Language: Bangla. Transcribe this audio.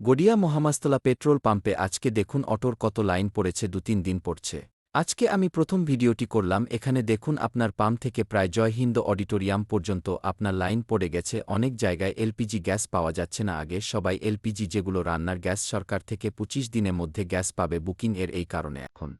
গড়িয়া মহামাস্তলা পেট্রোল পাম্পে আজকে দেখুন অটোর কত লাইন পড়েছে, ২-৩ দিন পড়ছে। আজকে আমি প্রথম ভিডিওটি করলাম। এখানে দেখুন আপনার পাম্প থেকে প্রায় জয় হিন্দ অডিটোরিয়াম পর্যন্ত আপনার লাইন পড়ে গেছে। অনেক জায়গায় এলপিজি গ্যাস পাওয়া যাচ্ছে না। আগে সবাই এলপিজি যেগুলো রান্নার গ্যাস সরকার থেকে ২৫ দিনের মধ্যে গ্যাস পাবে বুকিং এর এই কারণে এখন